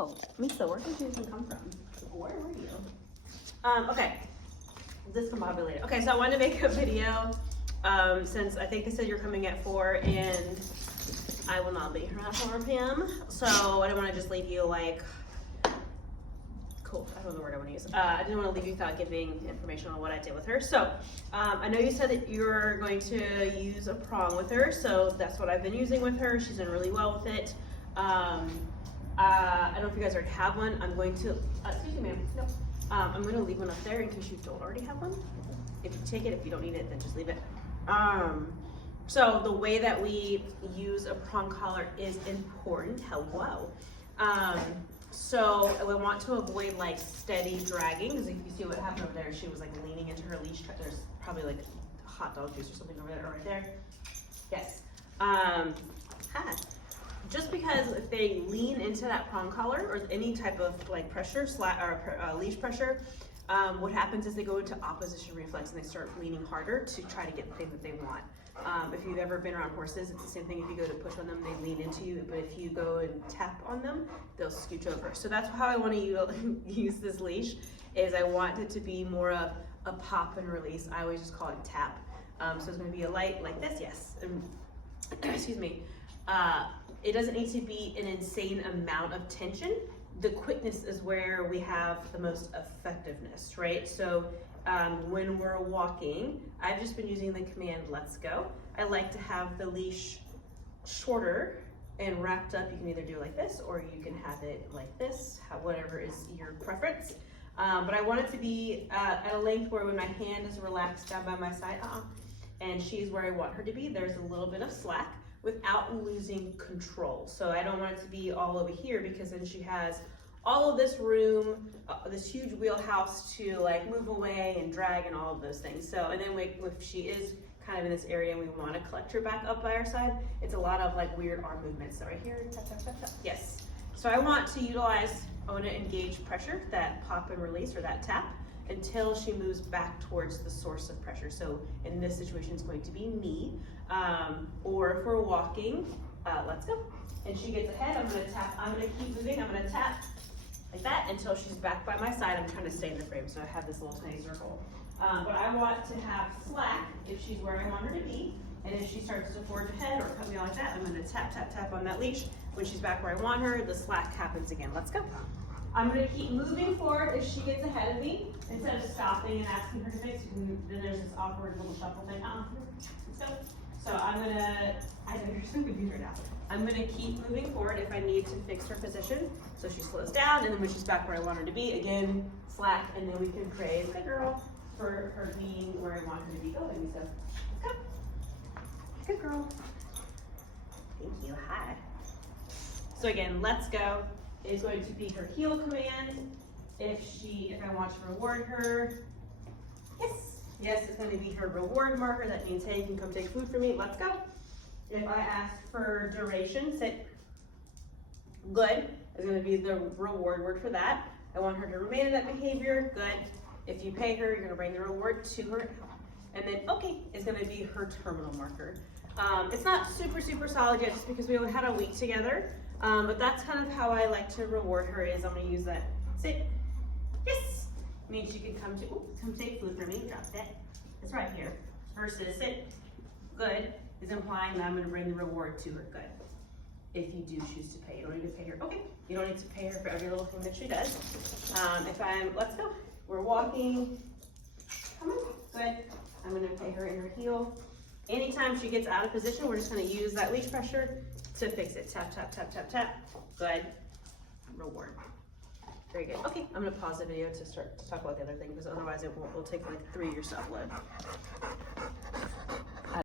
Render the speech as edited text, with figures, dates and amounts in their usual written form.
Oh, Misa, where did you even come from? Where were you? Okay, discombobulated. Okay, so I wanted to make a video since I think they said you're coming at 4 and I will not be here at 4 p.m. So I didn't want to just leave you like, cool, I don't know the word I want to use. I didn't want to leave you without giving information on what I did with her. So I know you said that you're going to use a prong with her, so that's what I've been using with her. She's done really well with it. I don't know if you guys already have one. I'm going to, excuse me, ma'am. No. I'm going to leave one up there in case you don't already have one. If you take it, if you don't need it, then just leave it. So the way that we use a prong collar is important. Hello. So we want to avoid like steady dragging, because if you see what happened over there, she was like leaning into her leash. There's probably like hot dog juice or something over there, right there. Yes. Just because if they lean into that prong collar or any type of like pressure, leash pressure, what happens is they go into opposition reflex and they start leaning harder to try to get the thing that they want. If you've ever been around horses, it's the same thing. If you go to push on them, they lean into you, but if you go and tap on them, they'll scooch over. So that's how I want to use this leash, is I want it to be more of a pop and release. I always just call it tap. So it's going to be a light like this, yes. Excuse me. It doesn't need to be an insane amount of tension. The quickness is where we have the most effectiveness, right? So when we're walking, I've just been using the command, let's go. I like to have the leash shorter and wrapped up. You can either do it like this, or you can have it like this, whatever is your preference. But I want it to be at a length where when my hand is relaxed down by my side, and she's where I want her to be, there's a little bit of slack without losing control. So I don't want it to be all over here, because then she has all of this room, this huge wheelhouse to like move away and drag and all of those things. So, and then if she is kind of in this area and we want to collect her back up by our side, it's a lot of like weird arm movements. So right here, tap, tap, tap, tap. Yes. So I want to engage pressure, that pop and release or that tap, until she moves back towards the source of pressure. So in this situation, it's going to be me. Or if we're walking, let's go. And she gets ahead, I'm gonna tap, I'm gonna keep moving, I'm gonna tap like that until she's back by my side. I'm trying to stay in the frame, so I have this little tiny circle. But I want to have slack if she's where I want her to be. And if she starts to forge ahead or cut me like that, I'm gonna tap, tap, tap on that leash. When she's back where I want her, the slack happens again. Let's go. I'm gonna keep moving forward if she gets ahead of me, instead of stopping and asking her to fix. Then there's this awkward little shuffle thing. Let's go. So I know you're so confused right now. I'm gonna keep moving forward if I need to fix her position. So she slows down, and then when she's back where I want her to be, again, slack, and then we can praise the girl for her being where I want her to be going. So let's go. Good girl. Thank you, hi. So again, let's go is going to be her heel command. If I want to reward her, yes, it's going to be her reward marker. That means, hey, you can come take food from me. Let's go. If I ask for duration, sit. Good is going to be the reward word for that. I want her to remain in that behavior. Good. If you pay her, you're going to bring the reward to her. And then okay is going to be her terminal marker. It's not super solid yet, just because we only had a week together. But that's kind of how I like to reward her. Is I'm going to use that sit. Yes. Means she can come take food from me. Drop that. It's right here. Versus sit. Good is implying that I'm going to bring the reward to her. Good. If you do choose to pay, you don't need to pay her. Okay. You don't need to pay her for every little thing that she does. Let's go. We're walking. Come on. Good. I'm going to pay her in her heel. Anytime she gets out of position, we're just going to use that leash pressure to fix it. Tap, tap, tap, tap, tap. Good. Reward. Very good. Okay, I'm going to pause the video to start to talk about the other thing, because otherwise it will take like 3 years to upload.